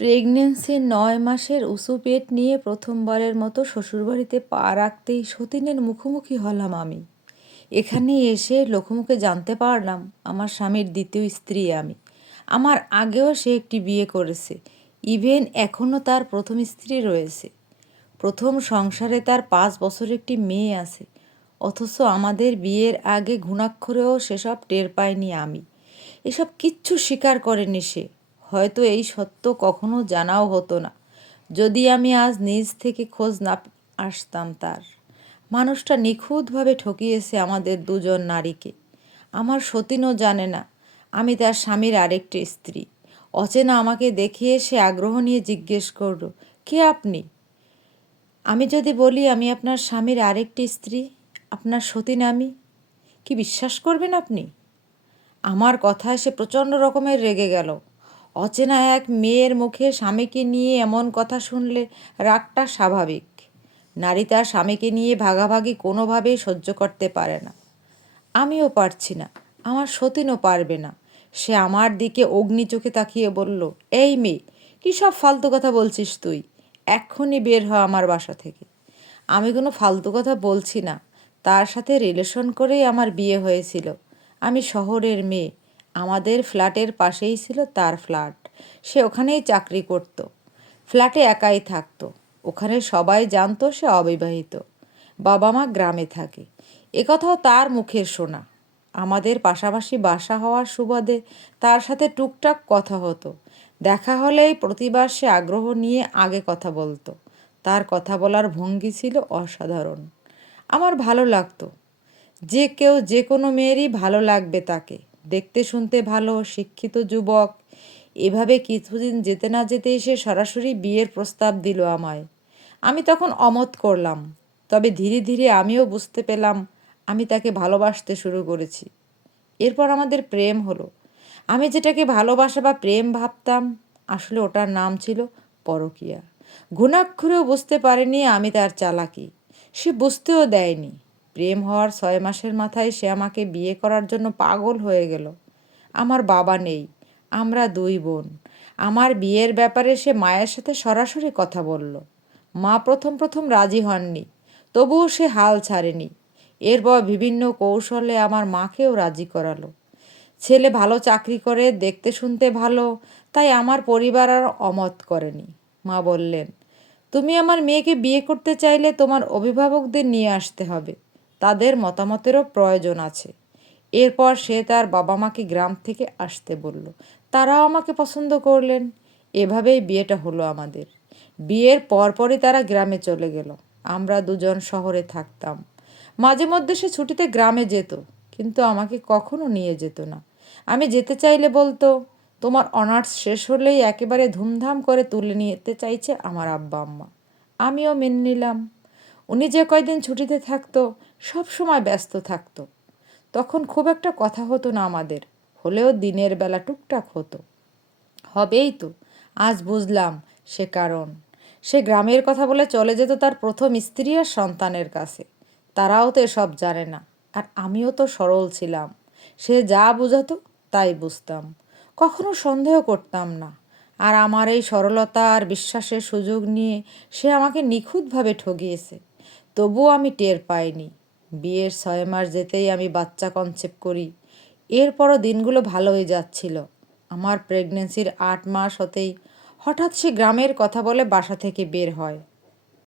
প্রেগন্যান্সির ৯ মাসের উঁচু পেট নিয়ে প্রথমবারের মতো শ্বশুরবাড়িতে পা রাখতেই সতীনের মুখোমুখি হলাম আমি। এখানে এসে লোকমুখে জানতে পারলাম আমার স্বামীর দ্বিতীয় স্ত্রী আমি। আমার আগেও সে একটি বিয়ে করেছে, ইভেন এখনও তার প্রথম স্ত্রী রয়েছে। প্রথম সংসারে তার ৫ বছরের একটি মেয়ে আছে, অথচ আমাদের বিয়ের আগে ঘুণাক্ষরেও সেসব টের পাইনি আমি। এসব কিচ্ছু স্বীকার করেনি সে। হয়তো এই সত্য কখনো জানাও হতো না যদি আমি আজ নিজ থেকে খোঁজ না আসতাম তার। মানুষটা নিখুঁতভাবে ঠকিয়েছে আমাদের দুজন নারীকে। আমার সতীনও জানে না আমি তার স্বামীর আরেকটি স্ত্রী। অচেনা আমাকে দেখিয়ে সে আগ্রহ নিয়ে জিজ্ঞেস করল, কে আপনি? আমি যদি বলি আমি আপনার স্বামীর আরেকটি স্ত্রী, আপনার সতীন আমি, কি বিশ্বাস করবেন আপনি? আমার কথায় সে প্রচণ্ড রকমের রেগে গেল। অচেনা এক মেয়ের মুখে স্বামীকে নিয়ে এমন কথা শুনলে রাগটা স্বাভাবিক। নারী তার স্বামীকে নিয়ে ভাগাভাগি কোনোভাবেই সহ্য করতে পারে না। আমিও পারছি না, আমার সতীনও পারবে না। সে আমার দিকে অগ্নি চোখে তাকিয়ে বলল, এই মেয়ে, কী সব ফালতু কথা বলছিস তুই? এক্ষুনি বের হ আমার বাসা থেকে। আমি কোনো ফালতু কথা বলছি না। তার সাথে রিলেশন করেই আমার বিয়ে হয়েছিল। আমি শহরের মেয়ে। আমাদের ফ্ল্যাটের পাশেই ছিল তার ফ্ল্যাট। সে ওখানেই চাকরি করত। ফ্ল্যাটে একাই থাকতো। ওখানে সবাই জানতো সে অবিবাহিত। বাবা মা গ্রামে থাকে। একথাও তার মুখের শোনা। আমাদের পাশাপাশি বাসা হওয়ার সুবাদে তার সাথে টুকটাক কথা হতো। দেখা হলেই প্রতিবার সে আগ্রহ নিয়ে আগে কথা বলতো। তার কথা বলার ভঙ্গি ছিল অসাধারণ। আমার ভালো লাগতো। যে কেউ যে কোনো মেয়েরই ভালো লাগবে তাকে। দেখতে শুনতে ভালো, শিক্ষিত যুবক। এভাবে কিছুদিন যেতে না যেতেই সে সরাসরি বিয়ের প্রস্তাব দিল আমায়। আমি তখন অমত করলাম। তবে ধীরে ধীরে আমিও বুঝতে পেলাম আমি তাকে ভালোবাসতে শুরু করেছি। এরপর আমাদের প্রেম হলো। আমি যেটাকে ভালোবাসা বা প্রেম ভাবতাম, আসলে ওটার নাম ছিল পরকীয়া। ঘুণাক্ষরেও বুঝতে পারেনি আমি তার চালাকি। সে বুঝতেও দেয়নি। প্রেম হওয়ার ৬ মাসের মাথায় সে আমাকে বিয়ে করার জন্য পাগল হয়ে গেল। আমার বাবা নেই, আমরা ২ বোন। আমার বিয়ের ব্যাপারে সে মায়ের সাথে সরাসরি কথা বলল। মা প্রথম প্রথম রাজি হননি, তবুও সে হাল ছাড়েনি। এরপর বিভিন্ন কৌশলে আমার মাকেও রাজি করালো। ছেলে ভালো চাকরি করে, দেখতে শুনতে ভালো, তাই আমার পরিবার আর অমত করেনি। মা বললেন, তুমি আমার মেয়েকে বিয়ে করতে চাইলে তোমার অভিভাবকদের নিয়ে আসতে হবে। তাদের মতামতেরও প্রয়োজন আছে। এরপর সে তার বাবা মাকে গ্রাম থেকে আসতে বলল। তারাও আমাকে পছন্দ করলেন। এভাবেই বিয়েটা হলো আমাদের। বিয়ের পরপরই তারা গ্রামে চলে গেল। আমরা দুজন শহরে থাকতাম। মাঝে মধ্যে সে ছুটিতে গ্রামে যেত, কিন্তু আমাকে কখনো নিয়ে যেত না। আমি যেতে চাইলে বলতো, তোমার অনার্স শেষ হলেই একেবারে ধুমধাম করে তুলে নিতে চাইছে আমার আব্বা আম্মা। আমিও মেনে নিলাম। উনি যে কয়দিন ছুটিতে থাকতো সব সময় ব্যস্ত থাকতো। তখন খুব একটা কথা হতো না আমাদের, হলেও দিনের বেলা টুকটাক হতো। হবেই তো। আজ বুঝলাম সে কারণ। সে গ্রামের কথা বলে চলে যেত তার প্রথম স্ত্রী আর সন্তানের কাছে। তারাও তো এসব জানে না। আর আমিও তো সরল ছিলাম। সে যা বুঝাতো তাই বুঝতাম। কখনো সন্দেহ করতাম না। আর আমার এই সরলতা আর বিশ্বাসের সুযোগ নিয়ে সে আমাকে নিখুঁতভাবে ঠকিয়েছে। তবুও আমি টের পাইনি। বিয়ের ৬ মাস যেতেই আমি বাচ্চা কনসেপ্ট করি। এরপরও দিনগুলো ভালোই যাচ্ছিল। আমার প্রেগন্যান্সির ৮ মাস হতেই হঠাৎ সে গ্রামের কথা বলে বাসা থেকে বের হয়।